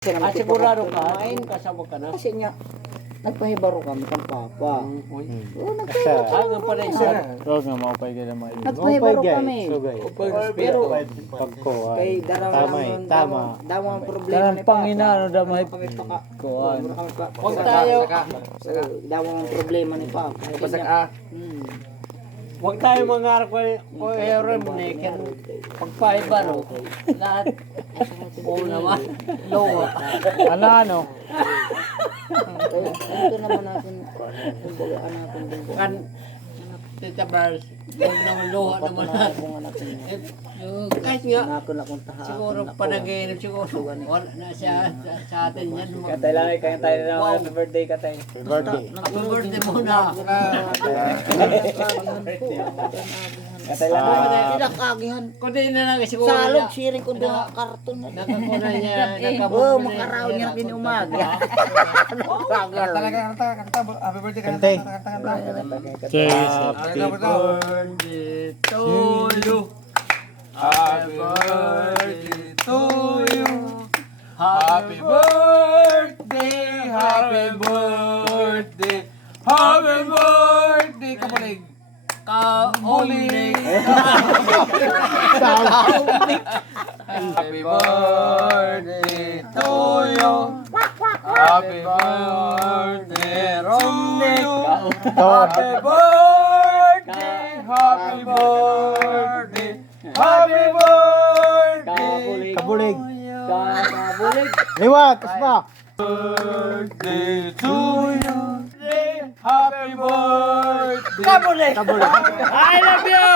Sigurado ka, kasama ka na. Kasi nga, nagpahibaro kami kang papa. Oo, Asa? nagpahibaro Ang pala isa. Huwag nga maupay ka naman. Nagpahibaro kami. Pero, Pagkuhan. kay daraw ang problema ni Darang papa. Panginoon, damay Kuhan. Huwag tayo. Daw ang problema ni papa. Pasak ah. Huwag tayo mangarap ko Aaron Nick. Pagpaibaro. Lahat. Oo naman. Lowa. Ano? Ito naman natin. Pagbagaan natin din. Kan. Tita Bars. Huwag naman luha naman natin. Kahit nga. Nakon na kung taha. Siguro panaginip siguro. Wala na siya sa atin yan. Katay lang, kaya tayo na happy birthday katay. Happy birthday muna. Katay lang. Pinakagihan. Kundi na lang siguro. Salog, sharing ko doon karton na. Nakakuna niya. Oo, makaraw niya din umaga. Happy birthday ka. Kantay. Cheers. Happy birthday to you. Happy birthday to you. Happy birthday. Happy birthday. Happy birthday. Kamulig. Kaulig. Happy birthday to you. Happy birthday, Romney. Happy birthday. Happy birthday. Happy birthday. Kabulig. Kabulig. Liwat, kasma. Birthday to you. Happy birthday. Kabulig. Kabulig. I love you.